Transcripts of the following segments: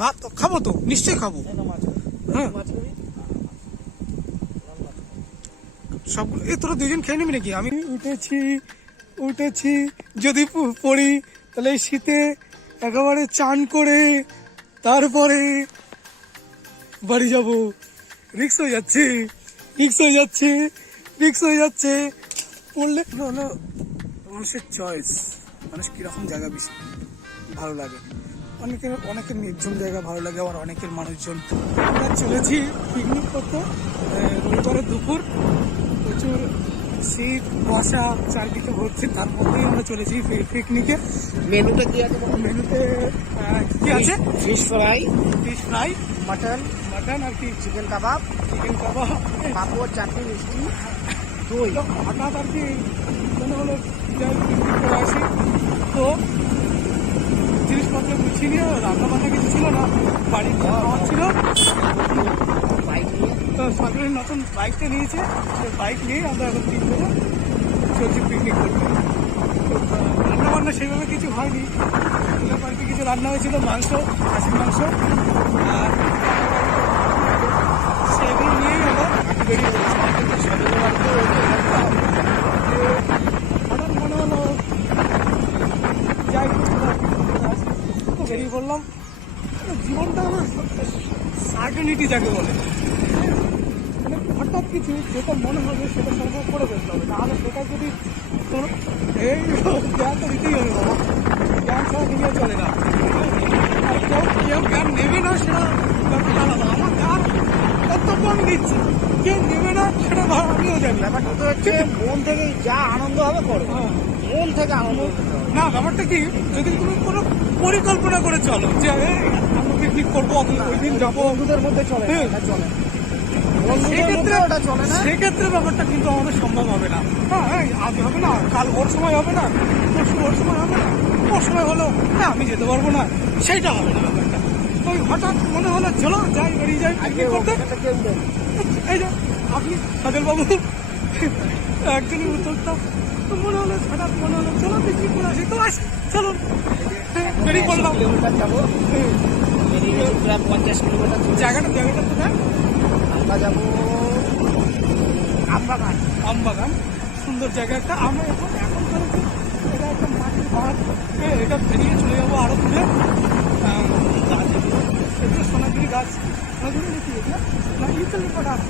ভাত খাবো তো, নিশ্চয়ই খাবো। হ্যাঁ সবগুলো তোরা দুজন খেয়ে নিবি নাকি? আমি উঠেছি যদি পড়ি তাহলে এই শীতে একেবারে চান করে তারপরে বাড়ি যাব। রিক্স হয়ে যাচ্ছে পড়লে হলো মানুষের চয়েস, মানুষ কিরকম জায়গা বেশি ভালো লাগে। অনেকের নির্জন জায়গা ভালো লাগে, আবার অনেকের মানুষজন। আমরা চলেছি পিকনিক করতে, রবিবারের দুপুর, প্রচুর শীত বর্ষা চারদিকে ভর্তি, তার মধ্যেই আমরা চলেছি পিকনিকে। মেনুতে কি আছে? মেনুতে কি আছে? ফিশ ফ্রাই, মাটন আর কি, চিকেন কাবাব, পাঁপড়, চাটনি, মিষ্টি, দই। হঠাৎ আর কি মনে হলো যাই পিকনিক করে আসি। তো জিনিসপত্র গুছিয়ে নিয়ে, রান্না বান্না কিছু ছিল না, বাড়ির খাওয়া ছিল, বাইক নিয়ে। তো সরকারের নতুন বাইকটা নিয়েছে, সেই বাইক নিয়ে আমরা এখন ঠিক করে চলছি পিকনিক করতে। রান্না বান্না সেইভাবে কিছু হয়নি, বাড়িতে কিছু রান্না হয়েছিল, মাংস, খাসির মাংস, আর সেগুলো নিয়েই আমরা বেরিয়ে পড়েছি। হঠাৎ মনে হলো যাই বেরিয়ে পড়লাম। জীবনটা আমার সার্টেনিটি যাকে বলে, মানে হঠাৎ কিছু যেটা মনে হবে সেটা সম্ভব করে ফেলতে হবে, নাহলে সেটা যদি এই জ্ঞান তো দিতেই হবে বাবা, জ্ঞান ছাড়া দুনিয়া চলে না। কেউ জ্ঞান নেবে না সেটা ব্যাপারটা আলাদা, আমার জ্ঞান কর্তব্য আমি দিচ্ছি, কেউ নেবে না সেটা আমিও জানি। ব্যাপারটা তো হচ্ছে মন থেকে যা আনন্দ হবে করবে, মন থেকে আনন্দ না। ব্যাপারটা কি, যদি তুমি কোনো পরিকল্পনা করে চলো যে আমরা পিকনিক করবো, ওই দিন যাবো, বন্ধুদের মধ্যে চলে, চলে সেক্ষেত্রে ব্যাপারটা কিন্তু আমাদের সম্ভব হবে না। হ্যাঁ, আজ হবে না, কাল ওর সময় হবে না, পরশু ওর সময় হবে না, ওর সময় হলো হ্যাঁ আমি যেতে পারবো না, সেইটা হবে না ব্যাপারটা। তো হঠাৎ মনে হলো চলো যাই, বেরিয়ে যাই পিকনিক করতে। এই যে আপনি সাজল বাবু একজনই উত্তরটা, তো মনে হলো হঠাৎ মনে হলো চলো পিকনিক করে আসি, তো আসি চলো বেরিয়ে পড়লাম। যাবো প্রায় 50 কিলোমিটার। জায়গাটা কোথায়? আমরা যাবো আমবাগান, সুন্দর জায়গা একটা। আমরা এখন করেছি এটা একটা মাটির বাঁধ, এটা বেরিয়ে চলে যাবো আরো দূরে। এগুলো সোনাঝুরি গাছ, সোনাঝুরি নাকি এগুলো না, ইউক্যালিপটাস,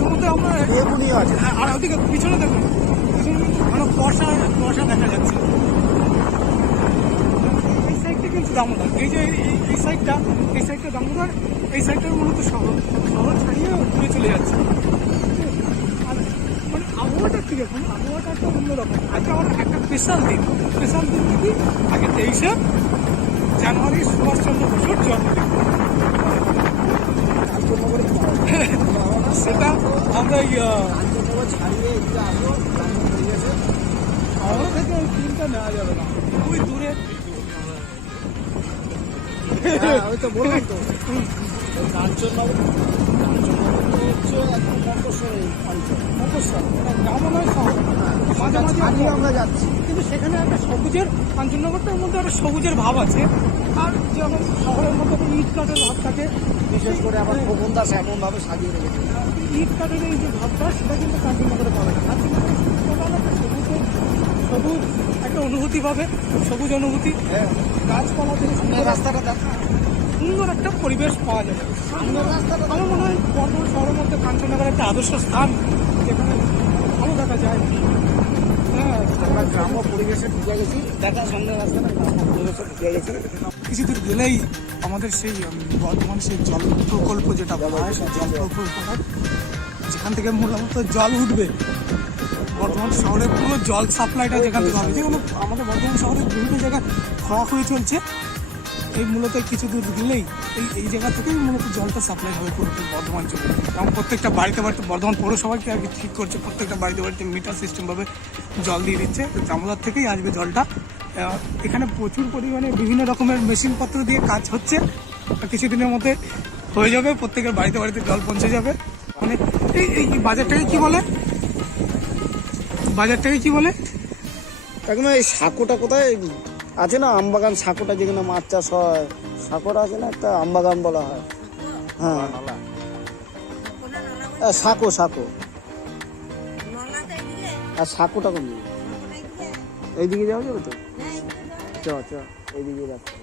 এর মধ্যে আমরা বেগুনি আছে। আর ওদিকে পিছনে দেখুন, পিছনে অনেক বর্ষা দেখা যাচ্ছে। এই সাইডটা কিন্তু দামোদর, এই যে এই সাইডটা দামোদর, এই সাইডটার মূলত শহর ছাড়িয়ে দূরে চলে যাচ্ছে। আর মানে আবহাওয়াটা কি দেখুন, আবহাওয়াটা একটা অন্যরকম। আজকে আমার একটা স্পেশাল দিন কি, আগে 23শে জানুয়ারি সুভাষচন্দ্র বসুর জন্মদিন। সেটা আমরা ছাড়িয়ে হাওড়া থেকে ওই ট্রেনটা নেওয়া যাবে না, খুবই দূরে। আমি তো বললাম তো কাঞ্চননগর হচ্ছে একদম মফস্বল, গ্রাম নয় শহর, মাঝে আমরা যাচ্ছি, কিন্তু সেখানে একটা সবুজের, কাঞ্চননগরটার মধ্যে একটা সবুজের ভাব আছে। আর যেমন শহরের মধ্যে একটা ইট কাঠের ভাব থাকে, বিশেষ করে আমার খোকন দাস এমনভাবে সাজিয়ে রেখেছে, ইট কাঠের এই যে ভাবটা, সেটা কিন্তু কাঞ্চননগরে পাবে না। সবুজ একটা অনুভূতি পাবে, সবুজ অনুভূতি, গাছপালা থেকে রাস্তাটা দেখা সুন্দর একটা পরিবেশ পাওয়া যাবে। আমার মনে হয় বর্তমান শহরের মধ্যে কাঞ্চননগর একটা আদর্শ স্থান, যেখানে ভালো দেখা যায়। হ্যাঁ, আমরা গ্রাম্য পরিবেশে ঢুকে গেছি, দেখার সঙ্গে রাস্তাটা গ্রাম্য পরিবেশে ঢুকে গেছি। কিছু দূর গেলেই আমাদের সেই বর্তমান সেই জল প্রকল্প, যেটা বলা হয় সেই জল প্রকল্প, যেখান থেকে মূলত জল উঠবে। বর্তমান শহরে পুরো জল সাপ্লাইটা যেখান থেকে হবে, যেগুলো আমাদের বর্তমান শহরে বিভিন্ন জায়গায় খোঁড়াখুঁড়ি চলছে, এই মূলত কিছু দূর গেলেই এই জায়গা থেকেই মূলত জলটা সাপ্লাই হবে পুরো বর্ধমান জেলায়। এবং প্রত্যেকটা বাড়িতে বর্ধমান পৌরসভাকে আর কি ঠিক করছে, প্রত্যেকটা বাড়িতে মিটার সিস্টেমভাবে জল দিয়ে দিচ্ছে। দামোদর থেকেই আসবে জলটা। এখানে প্রচুর পরিমাণে বিভিন্ন রকমের মেশিনপত্র দিয়ে কাজ হচ্ছে, কিছুদিনের মধ্যে হয়ে যাবে, প্রত্যেকের বাড়িতে জল পৌঁছে যাবে। মানে এই বাজারটাকে কি বলে, কাকিমা এই সাঁকোটা কোথায় আছে না, আমবাগান সাঁকোটা যেখানে মাছ চাষ হয়, সাঁকোটা আছে না একটা, আমবাগান বলা হয়। হ্যাঁ সাঁকো সাঁকো। আর সাঁকোটা কোন দিকে? এইদিকে যাওয়া যাবে তো? চ চ এইদিকে যাচ্ছে।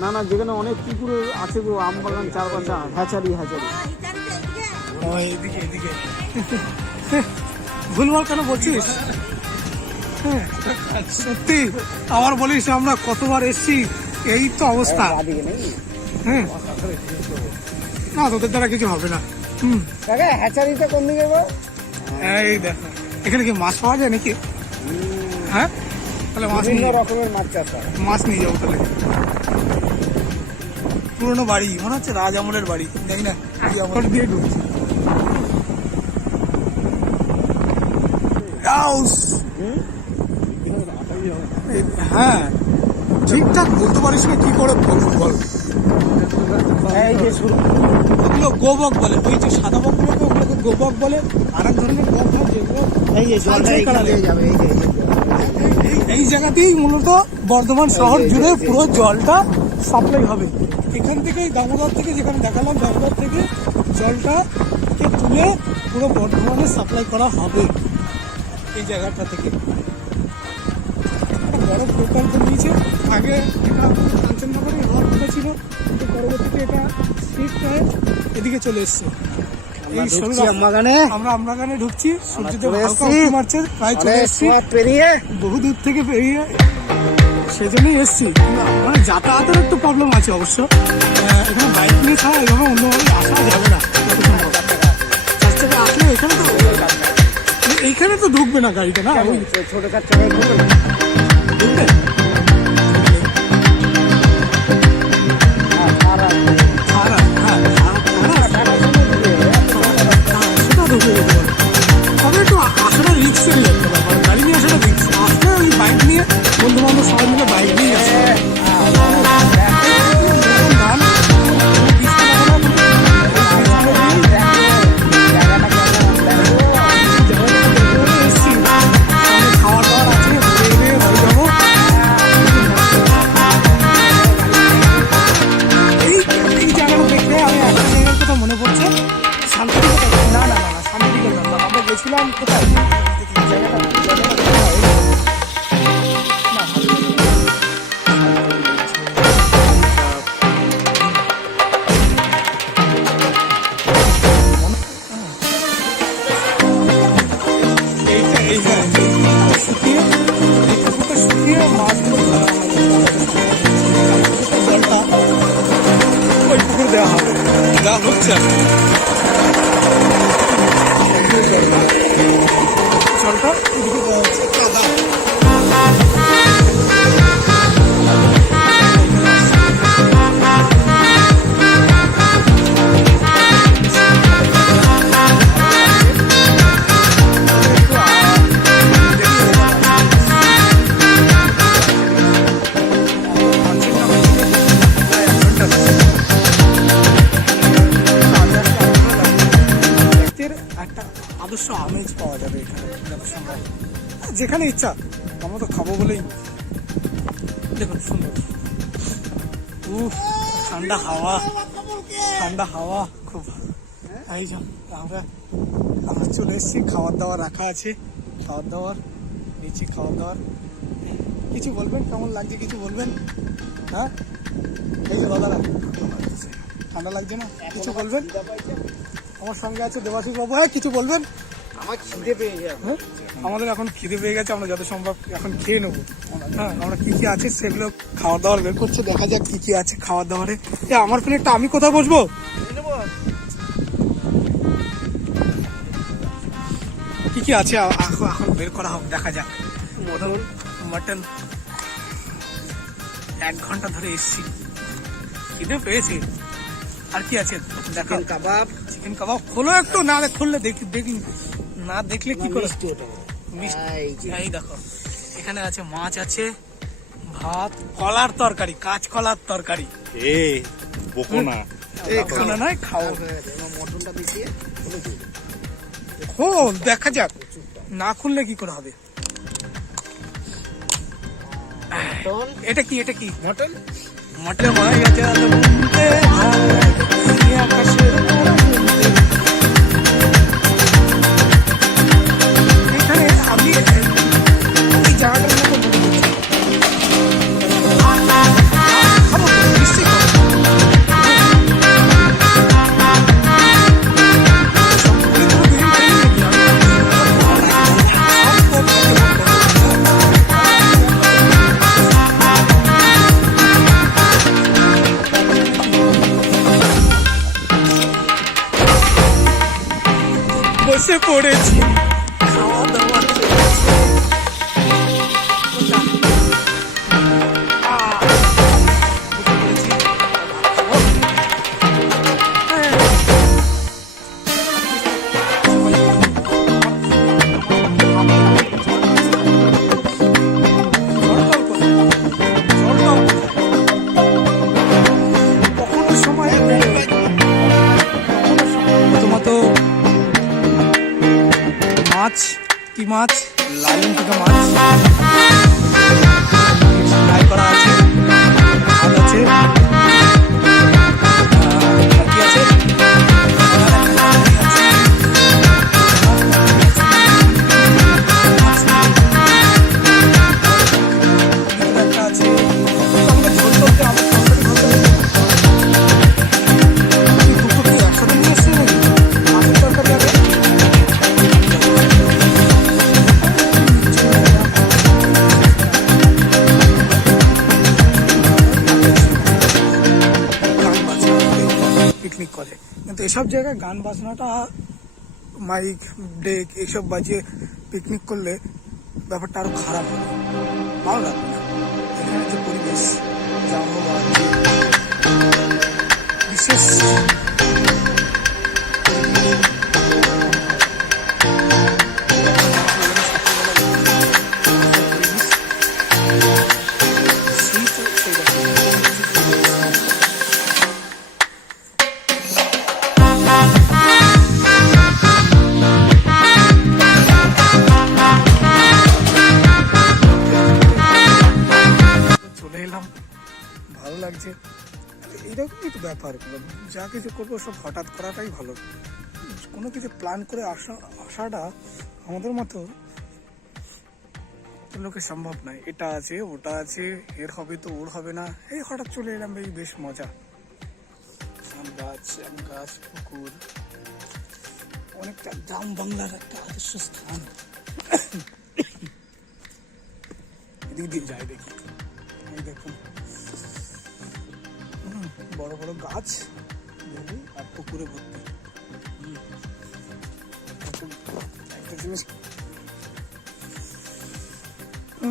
না না, যেখানে অনেক পুকুর আছে গো, আমবাগান চারপাশে হ্যাচারি হ্যাচারি। এদিকে এদিকে ভুলভাল কেন বলছিস? হ্যাঁ, সত্যি আবার বলিস আমরা কতবার এসছি, এই তো অবস্থা। হ্যাঁ না, তোদের দ্বারা কিছু হবে না। হ্যাচারিটা কোন দিকে গো? এই দেখো, এখানে কি মাছ পাওয়া যায় নাকি? হ্যাঁ, তাহলে মাছ বিভিন্ন নিয়ে রকমের মাছ চাষ হয়। মাছ নিয়ে যাবো তাহলে। পুরোনো বাড়ি মনে হচ্ছে, রাজ আমলের বাড়ি, দেখ না এখন দিয়ে ঢুকছি। হ্যাঁ, ঠিকঠাক বলতে পারিস না, কি করে বলবো বল? এই যে শুরু, ওগুলো গোবক বলে, ওই যে সাদা বকগুলোকে ওগুলোকে গোবক বলে। আর এক ধরনের বক হয় যেগুলো এই যে জলটা এখানে দিয়ে যাবে, এই যে এই জায়গাতেই মূলত বর্ধমান শহর জুড়ে পুরো জলটা সাপ্লাই হবে। এখান থেকে দামোদর থেকে, যেখানে দেখালাম দামোদর থেকে জলটাকে তুলে পুরো বর্ধমানে সাপ্লাই করা হবে এই জায়গাটা থেকে। একটা বড় প্রকল্প নিয়েছে। আগে এটা কাঞ্চননগরে হওয়ার কথা ছিল, কিন্তু পরবর্তীতে এটা শিফট হয়ে এদিকে চলে এসছে। এই সরু আমবাগানে আমরা আমবাগানে ঢুকছি, সূর্যদেব চলে হালকা এসছি। উঁকি মারছে, প্রায় চলে অনেক এসছি, সময় পেরিয়ে বহু দূর থেকে পেরিয়ে, সেই জন্যই এসছি। মানে যাতায়াতের একটু প্রবলেম আছে অবশ্য। এখানে বাইক নিয়ে ছাড়া এভাবে অন্যভাবে আসা যাবে না। চার চাকা আসলে এইখানে তো ঢুকবে না গাড়িটা, না ওই ছোট কাজ চালায় ঢুকবে। সেটা ঢুকে যেতে পারে, তবে একটু আসাটা রিক্সের একটা ব্যাপার, গাড়ি নিয়ে আসাটা রিক্স। আসলে ওই বাইক নিয়ে বন্ধু বান্ধব সবাই মিলে বাইক নিয়ে আসে। খাওয়ার দাওয়ার আছে, ঘুরে ঘুরে বাড়ি যাবো। এই জায়গাটা দেখলে আমি একটা জায়গার কথা মনে পড়ছে, শান্তিনিকেতন। না না না না, শান্তিনিকেতন না, আমরা গেছিলাম কোথায় জায়গাটা কোথায়? না, এইটা এই শুকিয়ে, এই পুকুরটা শুকিয়ে মাছগুলো ফেলা হয়। জলটা ওই পুকুর দেওয়া হবে, দেওয়া হচ্ছে। জলটা এদিকে দেওয়া হচ্ছে, কাদা। একটা আদর্শ আমেজ পাওয়া যাবে এখানে যত সম্ভব, যেখানে ইচ্ছা। আমরা তো খাবো বলেই। দেখুন সুন্দর, ঠান্ডা হাওয়া, ঠান্ডা হাওয়া খুব। এই যে আমরা চলে এসেছি, খাবার দাবার রাখা আছে, খাবার দাবার নিচে, খাবার দাবার। কিছু বলবেন, কেমন লাগছে কিছু বলবেন? হ্যাঁ, এই যে দাদারা, ঠান্ডা লাগছে না? কিছু বলবেন? আমার সঙ্গে আছে দেবাশিস বাবু। হ্যাঁ, কিছু বলবেন? আমার খিদে পেয়ে যাবে। হ্যাঁ, আমাদের এখন খিদে পেয়ে গেছে, আমরা যত সম্ভব এখন খেয়ে নেবো। হ্যাঁ, আমরা কি কি আছে সেগুলো খাওয়ার দাওয়ার বের করছে, দেখা যাক কি কি আছে খাওয়ার দাওয়ারে। আমার প্লেটটা আমি কোথায় বসবো? কি কি আছে এখন বের করা হবে, দেখা যাক। মটন 1 ঘন্টা ধরে এসছি, খিদে পেয়েছি। আর কি আছে দেখো? কাবাব, চিকেন কাবাব। খোলো একটু, না খুললে দেখি না, দেখলে কি করে মিষ্টি। এই দেখো, এখানে আছে মাছ, আছে ভাত, কলার তরকারি, কাঁচকলার তরকারি। বকো না, এখানে নয়, খাও। মটনটা মিশিয়ে ও দেখা যাক। না খুললে কি করে হবে? এটা কি এটা কি? মটন মটন মায়া জাল বুনতে এই আকাশের তারা বুনতে। এখানে আমি এই জায়গাটার মতো মনে করছি খাবো তো, নিশ্চয়ই খাবো। বসে পড়েছি খাওয়া দাওয়া চলছে। কোথা? বসে পড়েছি। হ্যাঁ। জলটাও কোথায়? জলটাও কোথায়? কখনো সময় প্রথমত মাছ, কি মাছ? লাইন থেকে মাছ ফ্রাই করা আছে, ভাত আছে, আর কি আছে? একটা আছে। আমাকে ঝোল করতে আমার তরকারি ভালো লাগে। দুটো কি একসাথে নিয়ে এসছে নাকি? মাছের তরকারি আগে পিকনিক করে, কিন্তু এসব জায়গায় গান বাজনাটা মাইক ডেক এইসব বাজিয়ে পিকনিক করলে ব্যাপারটা আরো খারাপ হবে, ভালো লাগবে না। এখানে যে পরিবেশ যে আবহাওয়া, বিশেষ চলে এলাম, ভালো লাগছে। এইরকমই তো ব্যাপার, যা কিছু করবো সব হঠাৎ করাটাই ভালো। কোনো কিছু প্ল্যান করে আসাটা আমাদের মতো লোকের সম্ভব নয়। এটা আছে ওটা আছে, এর হবে তো ওর হবে না, এই হঠাৎ চলে এলাম, এই বেশ মজা। আম গাছ পুকুর, অনেকটা গ্রাম বাংলার একটা আদর্শ স্থান। এদিক দিয়ে যাই দেখি, এই দেখুন বড় বড় গাছ আর পুকুরে ভর্তি। একটা জিনিস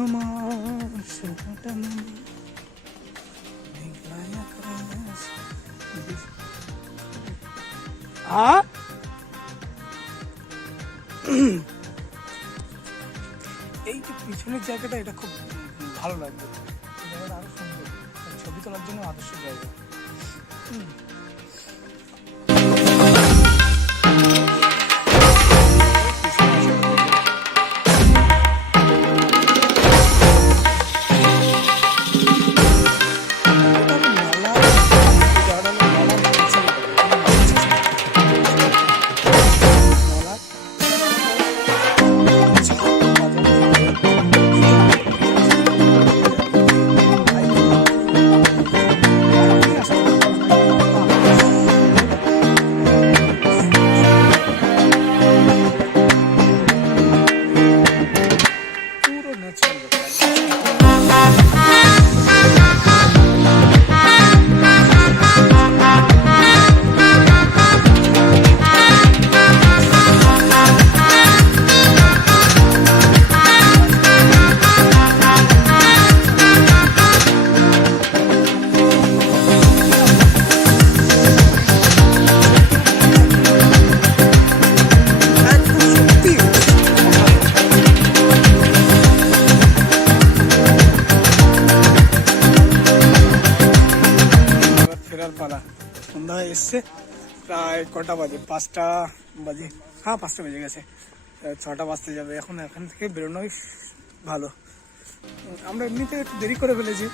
আমার সোনাটা এই যে পিছনের জায়গাটা, এটা খুব ভালো লাগবে। এই জায়গাটা আরো সুন্দর, ছবি তোলার জন্য আদর্শ জায়গা। সন্ধ্যা হয়ে এসছে, প্রায় কটা বাজে? 5টা বাজে, হ্যাঁ 5টা বেজে গেছে। 6টা বাজতে যাবে, এখন এখান থেকে বেরোনোই ভালো। আমরা এমনিতে একটু দেরি করে ফেলেছি।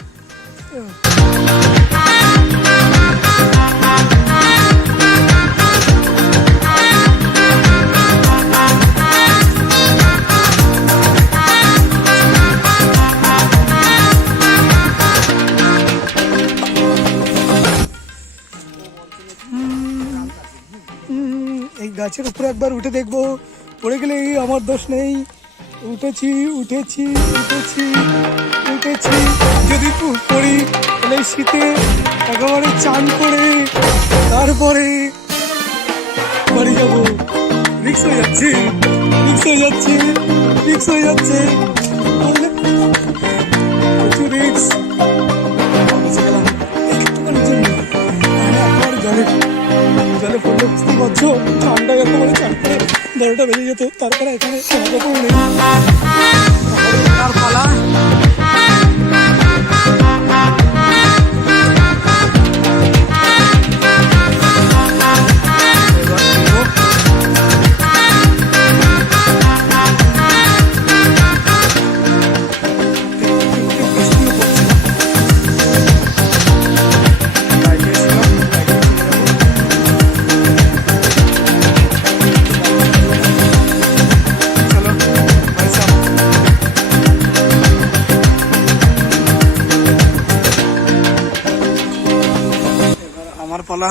এই গাছের উপরে একবার উঠে দেখবো, পড়ে গেলে আমার দোষ নেই। উঠেছি উঠেছি উঠেছি উঠেছি, যদি পড়ি তাহলে এই শীতে একেবারে চান করে তারপরে বাড়ি যাবো। রিক্স হয়ে যাচ্ছে, রিক্স হয়ে যাচ্ছে, রিক্স হয়ে যাচ্ছে, প্রচুর রিক্স। একটুখানির জন্য একবার জলে পড়লে বুঝতে পারছো, ঠান্ডা একেবারে চান করে 12টা বেজে যেত। তারপরে এখানে কাপড় নেই, পালা। আমার পালা।